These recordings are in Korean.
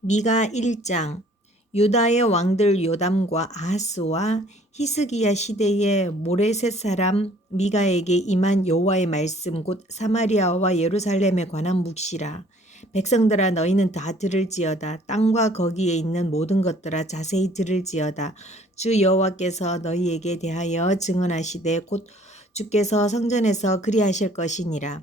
미가 1장 유다의 왕들 요담과 아하스와 히스기야 시대의 모레셋 사람 미가에게 임한 여호와의 말씀 곧 사마리아와 예루살렘에 관한 묵시라 백성들아 너희는 다 들을지어다 땅과 거기에 있는 모든 것들아 자세히 들을지어다 주 여호와께서 너희에게 대하여 증언하시되 곧 주께서 성전에서 그리하실 것이니라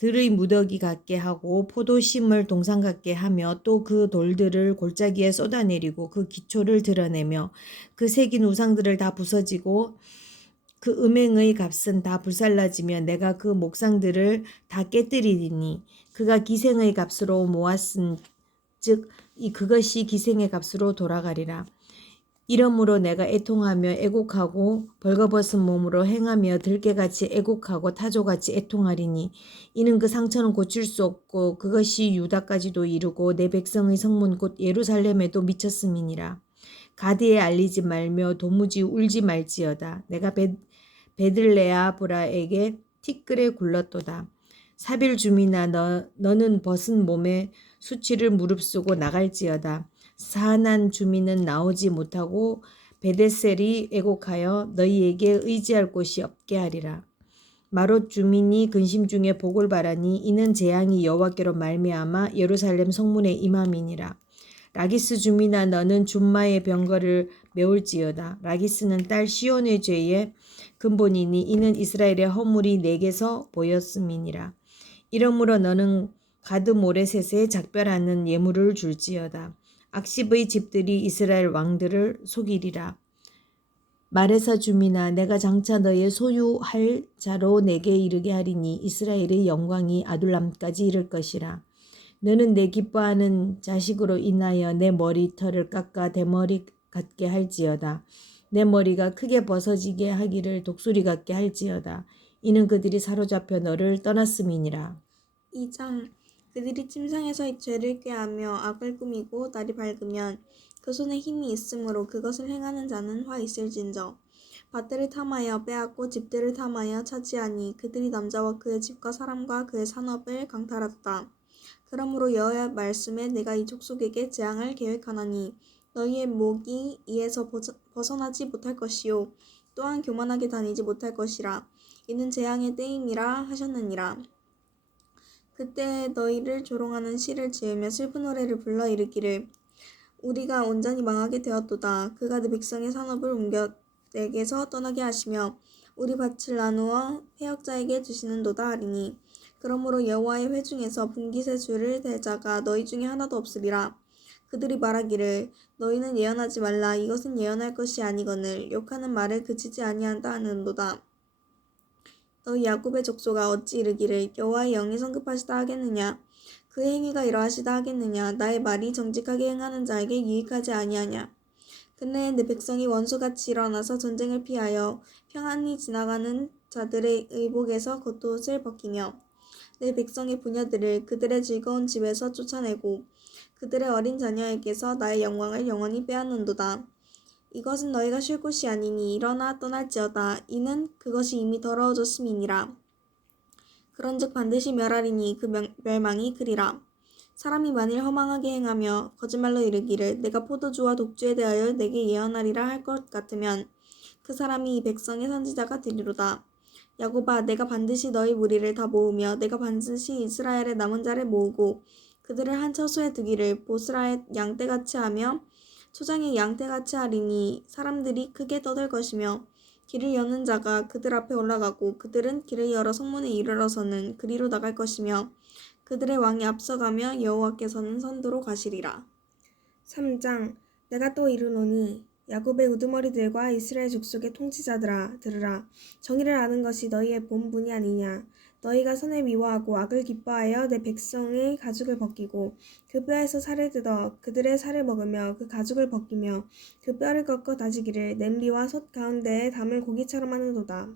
들의 무더기 같게 하고 포도심을 동상 같게 하며 또 그 돌들을 골짜기에 쏟아내리고 그 기초를 드러내며 그 새긴 우상들을 다 부서지고 그 음행의 값은 다 불살라지며 내가 그 목상들을 다 깨뜨리리니 그가 기생의 값으로 모았은 즉이 그것이 기생의 값으로 돌아가리라 이러므로 내가 애통하며 애곡하고 벌거벗은 몸으로 행하며 들깨같이 애곡하고 타조같이 애통하리니 이는 그 상처는 고칠 수 없고 그것이 유다까지도 이르고 내 백성의 성문 곧 예루살렘에도 미쳤음이니라 가디에 알리지 말며 도무지 울지 말지어다 내가 베, 들레아 브라에게 티끌에 굴렀도다 사빌 주민아 너, 너는 벗은 몸에 수치를 무릅쓰고 나갈지어다 사난 주민은 나오지 못하고 베데셀이 애곡하여 너희에게 의지할 곳이 없게 하리라. 마롯 주민이 근심 중에 복을 바라니 이는 재앙이 여호와께로 말미암아 예루살렘 성문에 임함이니라. 라기스 주민아 너는 준마의 병거를 메울지어다. 라기스는 딸 시온의 죄의 근본이니 이는 이스라엘의 허물이 내게서 보였음이니라. 이러므로 너는 가드 모레셋에 작별하는 예물을 줄지어다. 악십의 집들이 이스라엘 왕들을 속이리라. 말에서 주민아 내가 장차 너의 소유할 자로 내게 이르게 하리니 이스라엘의 영광이 아둘람까지 이를 것이라. 너는 내 기뻐하는 자식으로 인하여 내 머리털을 깎아 대머리 같게 할지어다. 내 머리가 크게 벗어지게 하기를 독수리 같게 할지어다. 이는 그들이 사로잡혀 너를 떠났음이니라. 이장 그들이 침상에서 죄를 꾀하며 악을 꾸미고 날이 밝으면 그 손에 힘이 있으므로 그것을 행하는 자는 화 있을진저. 밭들을 탐하여 빼앗고 집들을 탐하여 차지하니 그들이 남자와 그의 집과 사람과 그의 산업을 강탈하다 그러므로 여호와 말씀에 내가 이 족속에게 재앙을 계획하나니 너희의 목이 이에서 벗어나지 못할 것이요 또한 교만하게 다니지 못할 것이라 이는 재앙의 때임이라 하셨느니라. 그때 너희를 조롱하는 시를 지으며 슬픈 노래를 불러 이르기를 우리가 온전히 망하게 되었도다. 그가 내 네 백성의 산업을 옮겨 내게서 떠나게 하시며 우리 밭을 나누어 폐역자에게 주시는도다 하리니 그러므로 여호와의 회중에서 분기세 줄을 대자가 너희 중에 하나도 없으리라. 그들이 말하기를 너희는 예언하지 말라 이것은 예언할 것이 아니거늘 욕하는 말을 그치지 아니한다 하는도다. 너 야곱의 족소가 어찌 이르기를 여호와의 영이 성급하시다 하겠느냐 그 행위가 이러하시다 하겠느냐 나의 말이 정직하게 행하는 자에게 유익하지 아니하냐 근래내 백성이 원수같이 일어나서 전쟁을 피하여 평안히 지나가는 자들의 의복에서 겉옷을 벗기며 내 백성의 부녀들을 그들의 즐거운 집에서 쫓아내고 그들의 어린 자녀에게서 나의 영광을 영원히 빼앗는도다. 이것은 너희가 쉴 곳이 아니니 일어나 떠날지어다. 이는 그것이 이미 더러워졌음이니라. 그런즉 반드시 멸하리니 그 명, 멸망이 그리라. 사람이 만일 허망하게 행하며 거짓말로 이르기를 내가 포도주와 독주에 대하여 내게 예언하리라 할 것 같으면 그 사람이 이 백성의 선지자가 되리로다. 야곱아 내가 반드시 너희 무리를 다 모으며 내가 반드시 이스라엘의 남은 자를 모으고 그들을 한 처소에 두기를 보스라의 양떼같이 하며 초장에 양태같이 하리니 사람들이 크게 떠들 것이며 길을 여는 자가 그들 앞에 올라가고 그들은 길을 열어 성문에 이르러서는 그리로 나갈 것이며 그들의 왕이 앞서가며 여호와께서는 선두로 가시리라. 3장 내가 또 이르노니 야곱의 우두머리들과 이스라엘 족속의 통치자들아 들으라 정의를 아는 것이 너희의 본분이 아니냐 너희가 선을 미워하고 악을 기뻐하여 내 백성의 가죽을 벗기고 그 뼈에서 살을 뜯어 그들의 살을 먹으며 그 가죽을 벗기며 그 뼈를 꺾어 다지기를 냄비와 솥 가운데에 담을 고기처럼 하는도다.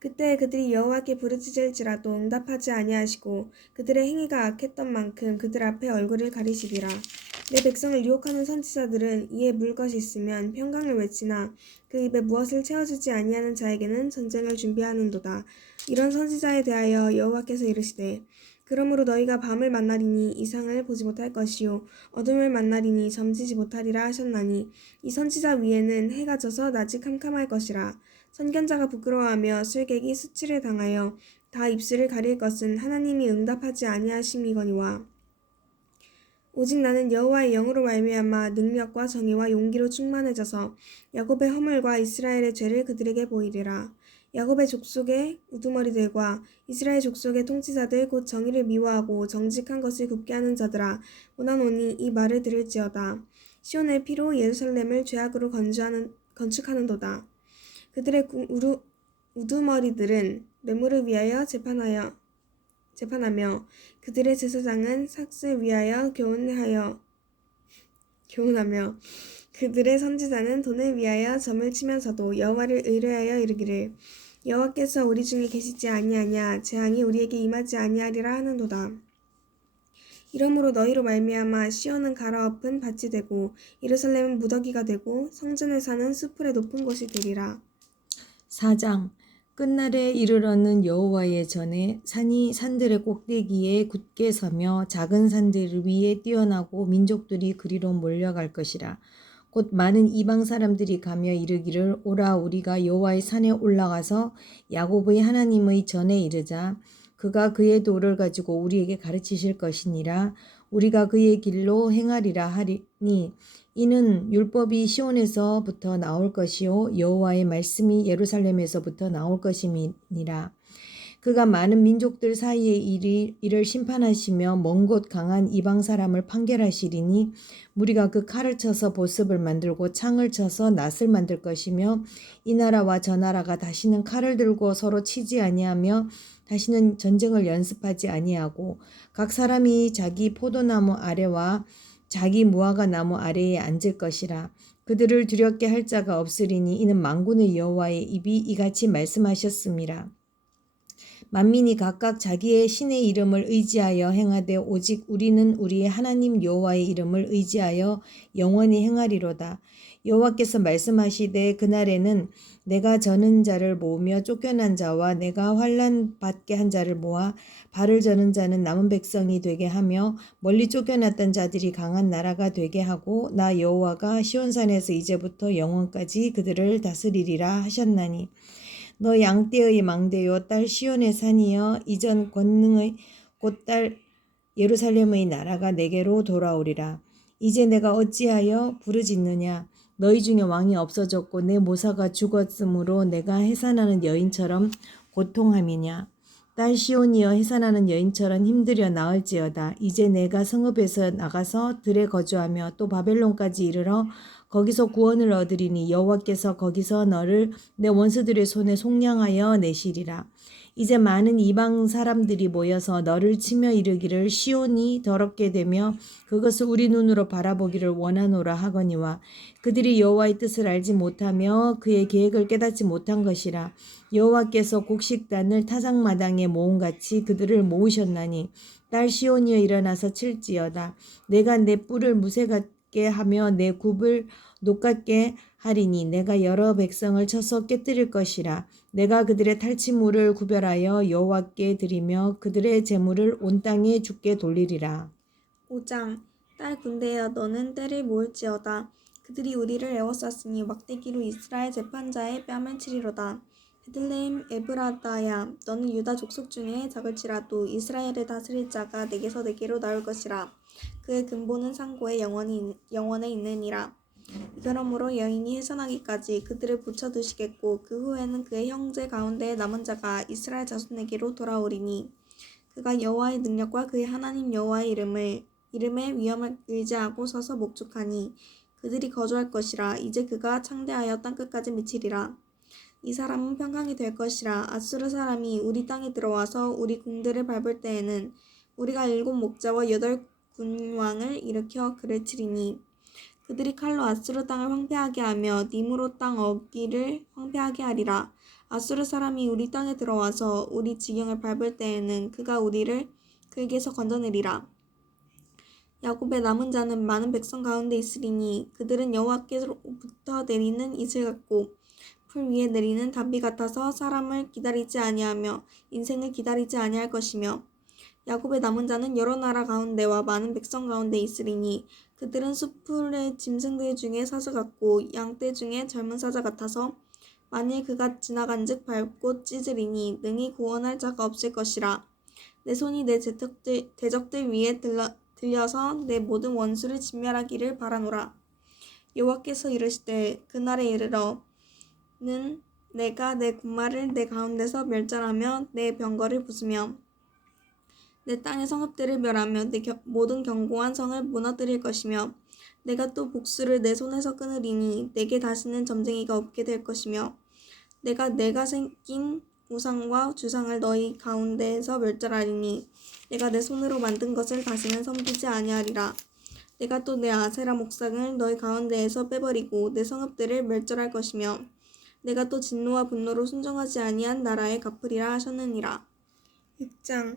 그때 그들이 여호와께 부르짖을지라도 응답하지 아니하시고 그들의 행위가 악했던 만큼 그들 앞에 얼굴을 가리시리라. 내 백성을 유혹하는 선지자들은 이에 물 것이 있으면 평강을 외치나 그 입에 무엇을 채워주지 아니하는 자에게는 전쟁을 준비하는도다. 이런 선지자에 대하여 여호와께서 이르시되 그러므로 너희가 밤을 만나리니 이상을 보지 못할 것이요 어둠을 만나리니 점지지 못하리라 하셨나니 이 선지자 위에는 해가 져서 낮이 캄캄할 것이라 선견자가 부끄러워하며 술객이 수치를 당하여 다 입술을 가릴 것은 하나님이 응답하지 아니하심이거니와 오직 나는 여호와의 영으로 말미암아 능력과 정의와 용기로 충만해져서 야곱의 허물과 이스라엘의 죄를 그들에게 보이리라. 야곱의 족속의 우두머리들과 이스라엘 족속의 통치자들 곧 정의를 미워하고 정직한 것을 굽게 하는 자들아 오나노니 이 말을 들을지어다 시온의 피로 예루살렘을 죄악으로 건주하는, 건축하는도다 그들의 우루, 우두머리들은 뇌물을 위하여 재판하여 재판하며 그들의 제사장은 삭스를 위하여 교훈하여 교훈하며 그들의 선지자는 돈을 위하여 점을 치면서도 여호와를 의뢰하여 이르기를 여호와께서 우리 중에 계시지 아니하냐 재앙이 우리에게 임하지 아니하리라 하는도다. 이러므로 너희로 말미암아 시온은 갈아엎은 밭이 되고 예루살렘은 무더기가 되고 성전에 사는 수풀의 높은 곳이 되리라. 4장 끝날에 이르러는 여호와의 전에 산이 산들의 꼭대기에 굳게 서며 작은 산들 위에 뛰어나고 민족들이 그리로 몰려갈 것이라. 곧 많은 이방 사람들이 가며 이르기를 오라 우리가 여호와의 산에 올라가서 야곱의 하나님의 전에 이르자 그가 그의 도를 가지고 우리에게 가르치실 것이니라 우리가 그의 길로 행하리라 하리니 이는 율법이 시온에서부터 나올 것이요 여호와의 말씀이 예루살렘에서부터 나올 것임이니라 그가 많은 민족들 사이에 이리, 이를 심판하시며 먼 곳 강한 이방 사람을 판결하시리니 무리가 그 칼을 쳐서 보습을 만들고 창을 쳐서 낫을 만들 것이며 이 나라와 저 나라가 다시는 칼을 들고 서로 치지 아니하며 다시는 전쟁을 연습하지 아니하고 각 사람이 자기 포도나무 아래와 자기 무화과 나무 아래에 앉을 것이라 그들을 두렵게 할 자가 없으리니 이는 망군의 여호와의 입이 이같이 말씀하셨습니다. 만민이 각각 자기의 신의 이름을 의지하여 행하되 오직 우리는 우리의 하나님 여호와의 이름을 의지하여 영원히 행하리로다. 여호와께서 말씀하시되 그날에는 내가 저는 자를 모으며 쫓겨난 자와 내가 환란 받게 한 자를 모아 발을 저는 자는 남은 백성이 되게 하며 멀리 쫓겨났던 자들이 강한 나라가 되게 하고 나 여호와가 시온산에서 이제부터 영원까지 그들을 다스리리라 하셨나니 너 양떼의 망대요 딸 시온의 산이여 이전 권능의 곧 딸 예루살렘의 나라가 내게로 돌아오리라 이제 내가 어찌하여 부르짖느냐 너희 중에 왕이 없어졌고 내 모사가 죽었으므로 내가 해산하는 여인처럼 고통함이냐 딸 시온이여 해산하는 여인처럼 힘들여 나을지어다. 이제 내가 성읍에서 나가서 들에 거주하며 또 바벨론까지 이르러 거기서 구원을 얻으리니 여호와께서 거기서 너를 내 원수들의 손에 속량하여 내시리라. 이제 많은 이방 사람들이 모여서 너를 치며 이르기를 시온이 더럽게 되며 그것을 우리 눈으로 바라보기를 원하노라 하거니와 그들이 여호와의 뜻을 알지 못하며 그의 계획을 깨닫지 못한 것이라 여호와께서 곡식단을 타작마당에 모은같이 그들을 모으셨나니 딸 시온이여 일어나서 칠지어다 내가 내 뿔을 무쇠같이 높게 하며 내 굽을 높게 하리니 내가 여러 백성을 쳐서 깨뜨릴 것이라 내가 그들의 탈취물을 구별하여 여호와께 드리며 그들의 재물을 온 땅에 주께 돌리리라. 5장 딸 군대여 너는 때를 모을지어다 그들이 우리를 애워쌌으니 막대기로 이스라엘 재판자의 뺨을 치리로다. 베들레헴 에브라다야 너는 유다 족속 중에 작을지라도 이스라엘을 다스릴 자가 내게서 내게로 나올 것이라. 그의 근본은 상고에 영원히, 영원에 있느니라. 그러므로 여인이 해산하기까지 그들을 붙여두시겠고 그 후에는 그의 형제 가운데 남은 자가 이스라엘 자손에게로 돌아오리니 그가 여호와의 능력과 그의 하나님 여호와의 이름을 이름의 위험을 의지하고 서서 목축하니 그들이 거주할 것이라 이제 그가 창대하여 땅 끝까지 미치리라 이 사람은 평강이 될 것이라 아수르 사람이 우리 땅에 들어와서 우리 궁들을 밟을 때에는 우리가 일곱 목자와 여덟 군왕을 일으켜 그르치리니 그들이 칼로 아수르 땅을 황폐하게 하며 님으로땅 어귀를 황폐하게 하리라 아수르 사람이 우리 땅에 들어와서 우리 지경을 밟을 때에는 그가 우리를 그에게서 건져내리라 야곱의 남은 자는 많은 백성 가운데 있으리니 그들은 여호와께로부터 내리는 이슬 같고 풀 위에 내리는 단비 같아서 사람을 기다리지 아니하며 인생을 기다리지 아니할 것이며 야곱의 남은 자는 여러 나라 가운데와 많은 백성 가운데 있으리니 그들은 수풀의 짐승들 중에 사자 같고 양떼 중에 젊은 사자 같아서 만일 그가 지나간즉 밟고 찢으리니 능히 구원할 자가 없을 것이라 내 손이 내 제적들, 대적들 위에 들러, 들려서 내 모든 원수를 진멸하기를 바라노라 여호와께서 이르시되 그날에 이르러는 내가 내 군마를 내 가운데서 멸절하며 내 병거를 부수며 내 땅의 성읍들을 멸하며 내 겨, 모든 견고한 성을 무너뜨릴 것이며 내가 또 복수를 내 손에서 끊으리니 내게 다시는 점쟁이가 없게 될 것이며 내가 내가 생긴 우상과 주상을 너희 가운데에서 멸절하리니 내가 내 손으로 만든 것을 다시는 섬기지 아니하리라 내가 또 내 아세라 목상을 너희 가운데에서 빼버리고 내 성읍들을 멸절할 것이며 내가 또 진노와 분노로 순종하지 아니한 나라의 갚으리라 하셨느니라 6장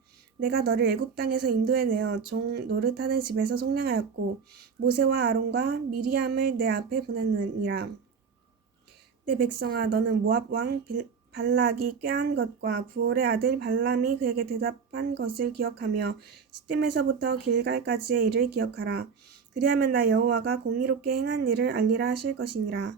내가 너를 애굽 땅에서 인도해 내어 종 노릇하는 집에서 속량하였고 모세와 아론과 미리암을 내 앞에 보내느니라. 내 백성아 너는 모압 왕 발락이 꾀한 것과 부월의 아들 발람이 그에게 대답한 것을 기억하며 시딤에서부터 길갈까지의 일을 기억하라. 그리하면 나 여호와가 공의롭게 행한 일을 알리라 하실 것이니라.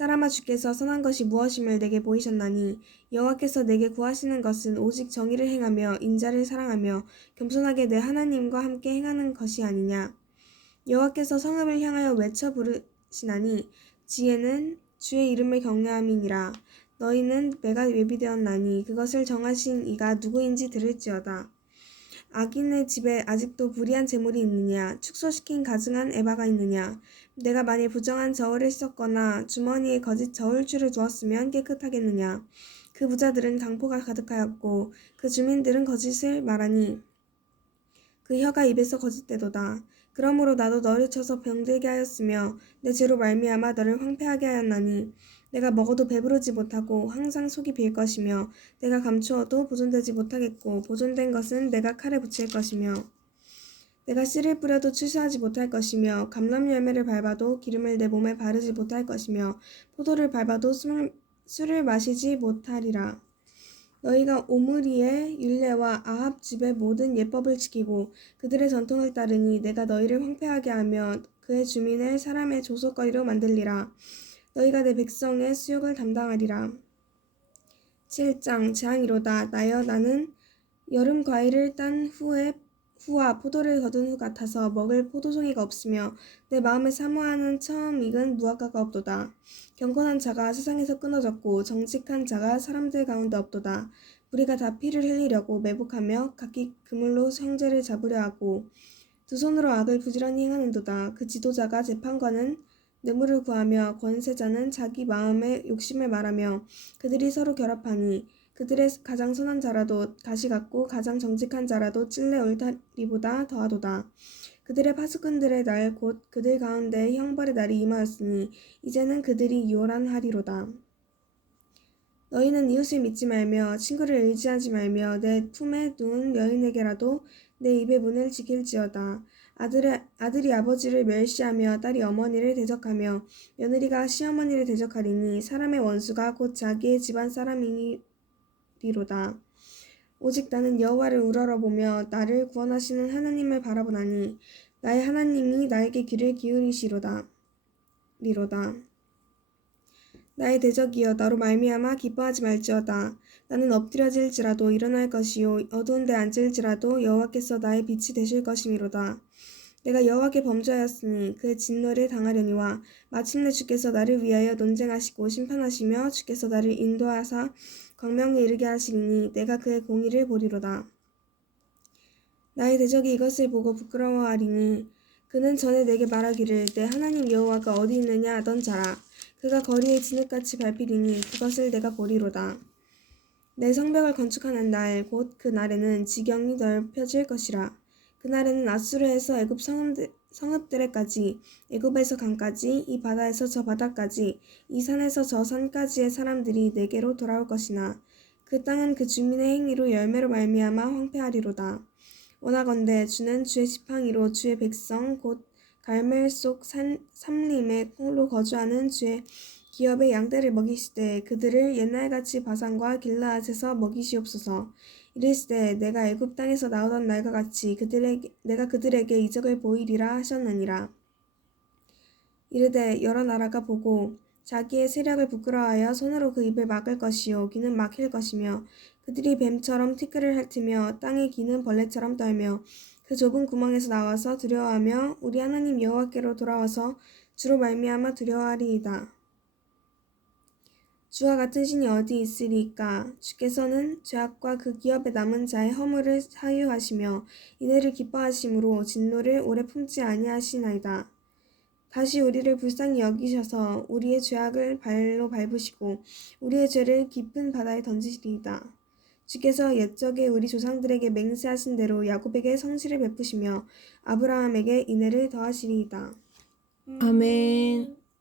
사람아 주께서 선한 것이 무엇임을 내게 보이셨나니 여호와께서 내게 구하시는 것은 오직 정의를 행하며 인자를 사랑하며 겸손하게 내 하나님과 함께 행하는 것이 아니냐 여호와께서 성읍을 향하여 외쳐 부르시나니 지혜는 주의 이름을 경외함이니라 너희는 내가 예비되었나니 그것을 정하신 이가 누구인지 들을지어다 악인의 집에 아직도 불의한 재물이 있느냐? 축소시킨 가증한 에바가 있느냐? 내가 만일 부정한 저울을 씻었거나 주머니에 거짓 저울줄을 두었으면 깨끗하겠느냐? 그 부자들은 강포가 가득하였고 그 주민들은 거짓을 말하니 그 혀가 입에서 거짓되도다. 그러므로 나도 너를 쳐서 병들게 하였으며 내 죄로 말미암아 너를 황폐하게 하였나니 내가 먹어도 배부르지 못하고 항상 속이 빌 것이며 내가 감추어도 보존되지 못하겠고 보존된 것은 내가 칼에 붙일 것이며 내가 씨를 뿌려도 추수하지 못할 것이며 감람 열매를 밟아도 기름을 내 몸에 바르지 못할 것이며 포도를 밟아도 술, 술을 마시지 못하리라. 너희가 오므리의 율례와 아합 집의 모든 예법을 지키고 그들의 전통을 따르니 내가 너희를 황폐하게 하며 그의 주민을 사람의 조속거리로 만들리라. 너희가 내 백성의 수욕을 담당하리라. 7장 재앙이로다 나여 나는 여름 과일을 딴 후에 후와 포도를 거둔 후 같아서 먹을 포도송이가 없으며 내 마음에 사모하는 처음 익은 무화과가 없도다. 경건한 자가 세상에서 끊어졌고 정직한 자가 사람들 가운데 없도다. 우리가 다 피를 흘리려고 매복하며 각기 그물로 형제를 잡으려 하고 두 손으로 악을 부지런히 행하는도다. 그 지도자가 재판관은 뇌물을 구하며 권세자는 자기 마음의 욕심을 말하며 그들이 서로 결합하니 그들의 가장 선한 자라도 가시 같고 가장 정직한 자라도 찔레 울타리보다 더하도다. 그들의 파수꾼들의 날 곧 그들 가운데 형벌의 날이 임하였으니 이제는 그들이 유월한 하리로다. 너희는 이웃을 믿지 말며 친구를 의지하지 말며 내 품에 누운 여인에게라도 내 입의 문을 지킬지어다. 아들의, 아들이 아버지를 멸시하며 딸이 어머니를 대적하며 며느리가 시어머니를 대적하리니 사람의 원수가 곧 자기의 집안 사람이리로다. 오직 나는 여호와를 우러러보며 나를 구원하시는 하나님을 바라보나니 나의 하나님이 나에게 귀를 기울이시로다. 리로다. 나의 대적이여 나로 말미암아 기뻐하지 말지어다. 나는 엎드려질지라도 일어날 것이요 어두운 데 앉을지라도 여호와께서 나의 빛이 되실 것이미로다. 내가 여호와께 범죄하였으니 그의 진노를 당하려니와 마침내 주께서 나를 위하여 논쟁하시고 심판하시며 주께서 나를 인도하사 광명에 이르게 하시니 내가 그의 공의를 보리로다. 나의 대적이 이것을 보고 부끄러워하리니 그는 전에 내게 말하기를 내 하나님 여호와가 어디 있느냐 하던 자라 그가 거리에 진흙같이 밟히리니 그것을 내가 보리로다. 내 성벽을 건축하는 날 곧 그 날에는 지경이 넓혀질 것이라. 그 날에는 아수르에서 애굽 성읍, 들에까지 애굽에서 강까지 이 바다에서 저 바다까지 이 산에서 저 산까지의 사람들이 내게로 돌아올 것이나 그 땅은 그 주민의 행위로 열매로 말미암아 황폐하리로다. 원하건대 주는 주의 지팡이로 주의 백성 곧 갈멜 속 산, 삼림의 통로 거주하는 주의 기업의 양떼를 먹이시되 그들을 옛날같이 바산과 길라앗에서 먹이시옵소서. 이르시되 내가 애굽 땅에서 나오던 날과 같이 그들에게 내가 그들에게 이적을 보이리라 하셨느니라. 이르되 여러 나라가 보고 자기의 세력을 부끄러워하여 손으로 그 입을 막을 것이요 귀는 막힐 것이며 그들이 뱀처럼 티끌을 핥으며 땅의 귀는 벌레처럼 떨며 그 좁은 구멍에서 나와서 두려워하며 우리 하나님 여호와께로 돌아와서 주로 말미암아 두려워하리이다. 주와 같은 신이 어디 있으리까? 주께서는 죄악과 그 기업에 남은 자의 허물을 사유하시며 이내를 기뻐하심으로 진노를 오래 품지 아니하시나이다. 다시 우리를 불쌍히 여기셔서 우리의 죄악을 발로 밟으시고 우리의 죄를 깊은 바다에 던지시리이다. 주께서 옛적에 우리 조상들에게 맹세하신 대로 야곱에게 성실을 베푸시며 아브라함에게 인애를 더하시리이다. 아멘.